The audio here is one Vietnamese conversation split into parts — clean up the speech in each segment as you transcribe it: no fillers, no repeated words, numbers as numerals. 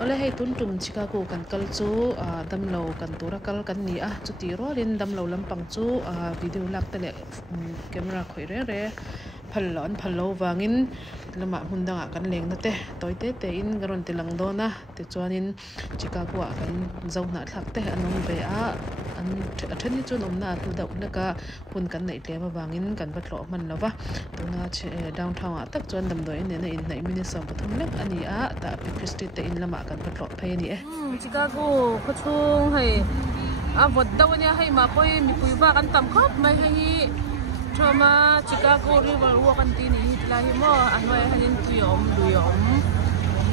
ole hei tun tum Chicago kan kal chu damlo kan tura kal kan ni a chu ti ro lin damlo lampang chu video lak tele camera khoi re phalo wangin lama hundanga kan leng na te toite te in garon tilang do na te chuanin Chicago kan zauna thak te anom ve a an thani chu nomna tu dau laka hun kan nei tlema wangin kan vatlo man lova tuna downtown a tak chuan dam doi ne na in nei mini sam pathum lek ani a ta Christie te in lama kan vatlo phei ni Chicago khachung hei a vot dawnia hei ma poi mi puiba kan tam khop mai hei Trauma Chicago River Walk kan ti ni hitla hi mo anoi hanin tuyom luyom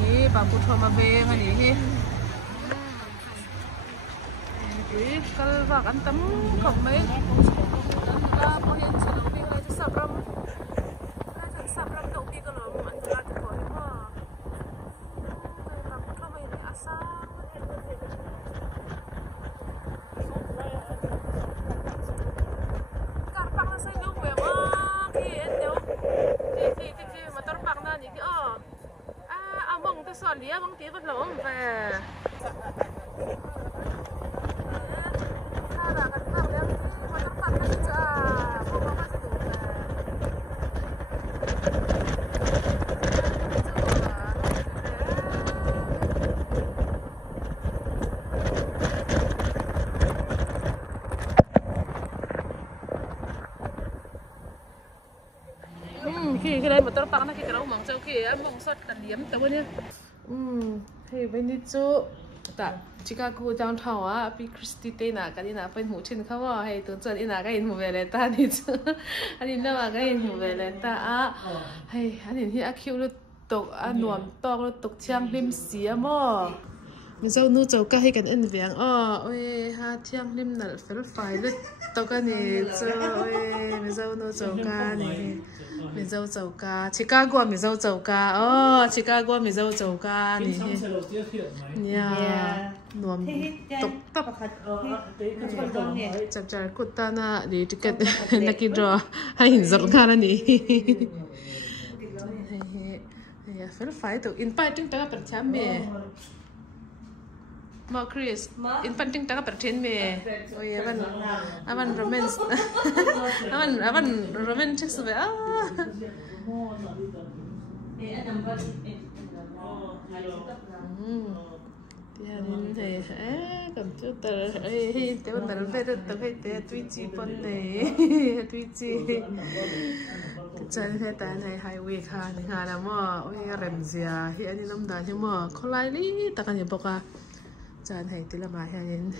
hi ba ku trauma be ngani hi kal va kan tam khop mai ta po hin sa lo bi ngai sabram to bi ko lo an ta ko hi mo ba ku trauma ni asa Soal dia bang tiba belum khi cái đây motor park na khi cái đâu mong châu khi mong sót cần liếm tao bên hey bên đi chỗ ta Chicago downtown á bị Christie tên à cái nào bên hủ trên không à hay tưởng chân ina cái in hủ về lên ta đi chứ anh in đâu mà cái in hủ về lên ta á hay anh in hi kêu lúc tục nuam to lúc tục chiang lim xía mò mình dâu nu dâu cái cái anh vàng ôi ha chiang lim nở phải phải lúc tục cái này chứ ôi mình dâu nu dâu cái này mình dâu cá Chicago mình dâu cá Chicago mình dâu cá nè nha nuông tục tập chặt cút ta na đi ticket na kia rồi hay hình dọc ra nè phải tụ in phải chúng ta phải chấm mẹ mà Chris in phải chúng ta phải trên mẹ ôi avan romance avan romantic vậy thì computer ấy thế mà nó về được cái thế Twitch bên này Twitch chân thế ta này highway kha này hà là mà ôi rem zia hi anh năm đàn thì mà khó lại đi ta cái gì bọc à chân này thì là mà hiện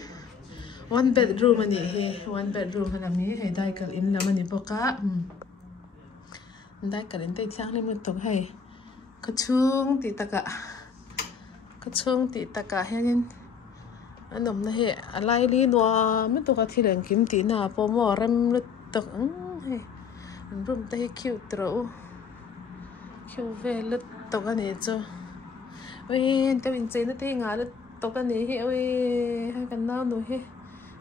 one bedroom anh ấy one bedroom anh ấy hay đại cái in là mình bọc à đại cái in tay sang lên một tổ hay cái chuông thì ta cả hiện anh nằm này hệ lại đi noa mấy tổ cái thì lên kiếm tí nào po mò rem lứt tóc hay room tay cute rồi cute về lứt tóc cái này cho ôi tao mình chơi nó tay ngã lứt tóc cái này hệ ôi hai cái nào nữa hệ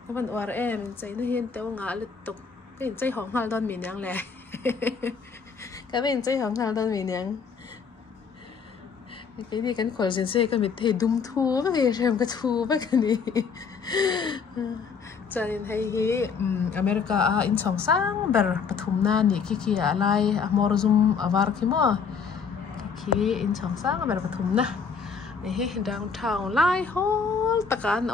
các bạn oar em chơi nó hiện tao ngã lứt tóc cái chơi hỏng hal đòn mì nhang lẹ cái bên chơi hỏng hal đòn mì nhang cái gì cái khẩu sen xe cái mình thấy đúng thú với cái xem cái thú với cái này cho nên hay cái America in song sang ber pathum na ni khi alai morzum avar khi mo khi in song sang ber pathum na he downtown lai hol takan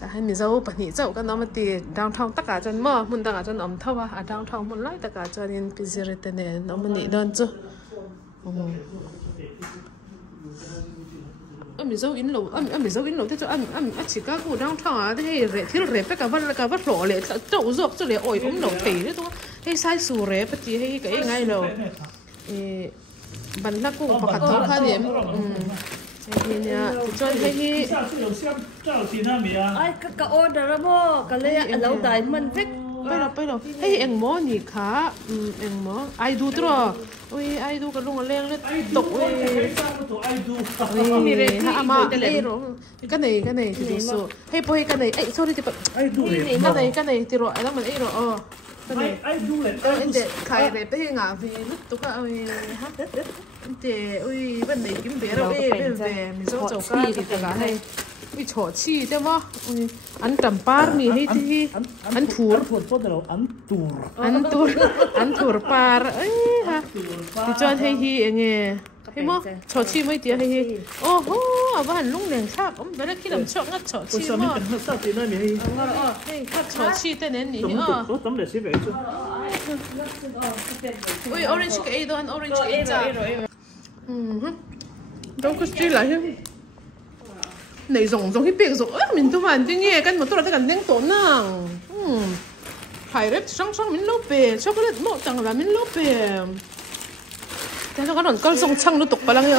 ta hay mình dâu bận nhị dâu cái nó mà thì downtown tất cả chân mò muốn tất cả chân thâu downtown muốn lấy tất cả cho nên busy rồi thế này nó mình nhị đơn chứ mình dâu in lẩu mình dâu in lẩu thế cho chỉ có cụ downtown thế rẻ thiếu rẻ phải cả vắt rổ lệ trậu ruột cho lệ ổi ống lẩu tỉ đấy thôi hay sai sù rẻ bất chỉ hay cái ngay lẩu bắn lắc cụ bạc thấu khá điểm thì nha cho hay ai cái order đó bố cái này lâu đại mình viết bây giờ hay em mỏ nhỉ khá em mỏ ai đu rồi ôi ai đu cái lông lên lên tục ôi ha mà cái này thì số hay bôi cái này ấy sorry thì ai đu cái này thì rồi ai đang mình ấy rồi ai du lịch Ente khai re pe nga vi lut tu ka oi ha ente oi ban nei kim be ro e be be mi zo zo ka ti ta ga hai ui cho chi te mo an tam par mi hi ti an thur po de lo an thur par ai ha ti chon hei hi enge hei mo cho chi mai ti hei hi oh ho aba han lung leng thak om be ra ki lam chok ngat cho chi mo kan sa ti na mi hei khat cho chi te nen ni hi tấm để xí về chứ ui orange cái ấy đó ăn orange cái ấy cha đâu có gì lại này rồng rồng cái biển rồng mình tu hoàn chứ nghe cái mà tôi là cái cần đen tốn à hải rết sáng sáng mình lốp bè chocolate mộ chẳng là mình lốp bè thế cho cái đòn con rồng trăng nó tục bao nhiêu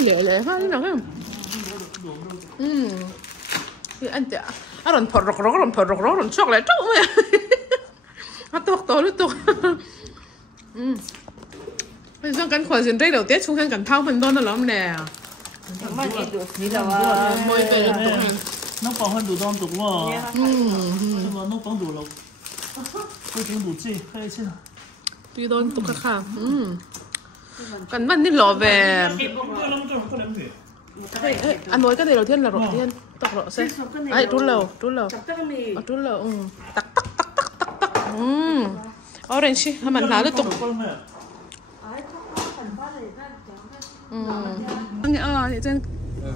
lẹ lẹ ha thế nào cái thì anh chả đòn phật đòn chọc lại trâu mày tục to lúc tục bây giờ cần khoản tiền đây đầu tiên chúng cần thao phần đòn nó lắm nè môi về nó còn hơn đủ đòn tục mà nhưng mà nó còn đủ lộc tôi cũng đủ chi hay chứ tuy đòn tục khác cần bắt đi lò về anh nói cái này đầu tiên là đầu tiên tóc lọ xe ấy trút lầu tắc orange ha mình thả được tục thì trên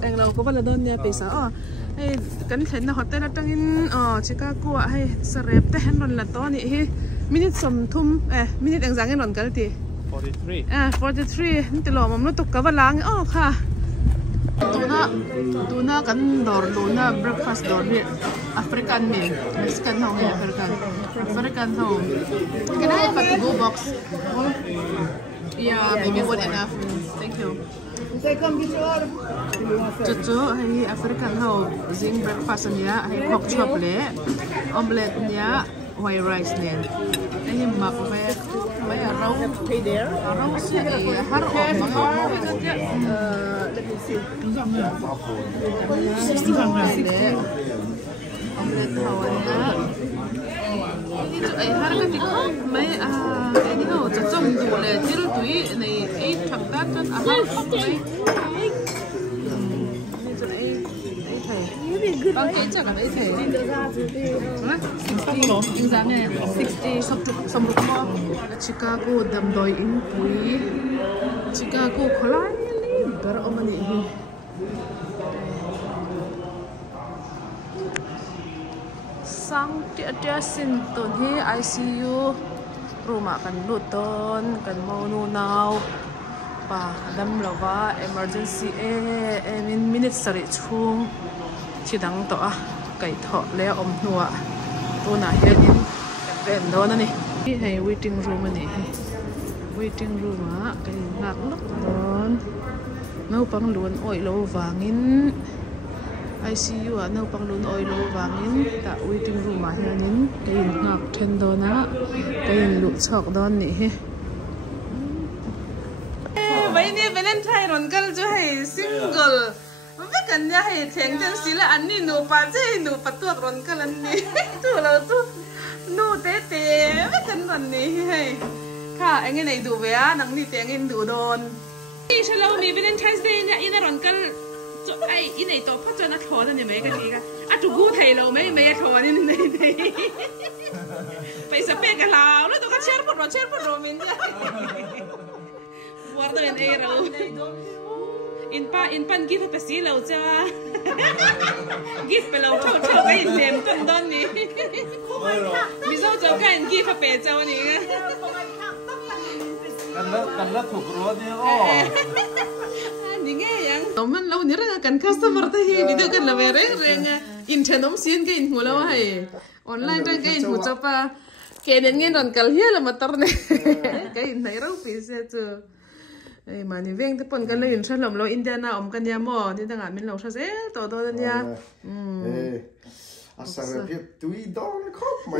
đèn lầu có bao là đơn nha bị sợ hay cẩn thận là hotel là trăng Chicago hay srep te hen ron là to ni hi minute som thum minute ang jang ron kal ti 43 ti lo mom no tuk ka walang kha tuna kan dor tuna breakfast dor ni African meal Mexican home African home can I have a to-go box yeah maybe one enough thank you Chuchu hay African home zing breakfast niya hay pork chop le omelette niya white rice nen ay mak may araw pay there araw siya har let me see omelette hawa ay har ka tiko may anyhow chachong du le til tui nei ei thak ta chon a har khop mai bằng cái chắc là đấy thể in giá này 60 sắm được mà Chicago đầm đồi in quý Chicago khó lắm đi đó là ông anh ấy sang tiệt xin tồn hi ICU room à cần nút tôn cần mau nu nào và đâm lova emergency in minute sari chung chỉ đăng tỏ cái thọ lẽ nua tôi nãy hiện in cái đó nè hay waiting room này waiting room á cái ngạc lắm đó nấu bằng luôn oi lâu vangin ICU à nấu bằng luôn oi lâu vangin ta waiting room à hiện in cái ngạc trên đó na cái lụt chọc đó nè vậy nè Valentine rồi cái chỗ hay singleไม่กันยาให้เถียงจังสิละอันนี้หนูป้าเจ้หนูปัดตัวร้อนกันนี่ตัวเราตัวหนูเตะไม่กันวันนี้ให้ค่ะไอ้เงี้ยไหนดูเวียนังนี่เตียงเงินดูโดนนี่ฉันเรามีเป็นไทยเซียเนี่ยอินร้อนกันไอ้อินไหนตัวพ่อจะนัดถอนนี่ไหมกันนี่กันอ่ะจุกูไทยเราไม่ถอนนี่ไหนไปสเปกกันเราแล้วตัวก็เชื่อพวกเรามินจ้ะวัดตัวเองเราin pan giftไปสีเราจ้า gift ไปเราเท่าไปอินเต็มต้นต้นนี้มีเจ้าเจ้ากัน gift ไปเจ้านี่กันละถูกรถเนี่ยนี่ไงยังตอนมันเราเนี่ยเรากัน customer ที่วิดีโอกันเราเรื่องอินเทอร์นอมซีนกันหัวเราให้ออนไลน์กันหัวจับปะแค่เงินโดนกัลเฮียละมาตร์เนี่ยกันไหนเราไปเสียจ้าmàนี่เว้งที่ปนกันเลยอยู่ชั้นหล่อมเราอินเดียนาอมกันยามอนี่ต่างหากมันเราใช่ตัวเนี่ยอาศัยเพียบตุยดอนครบไหม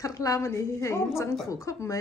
ทักลามันนี่ให้จังผูกครบไหม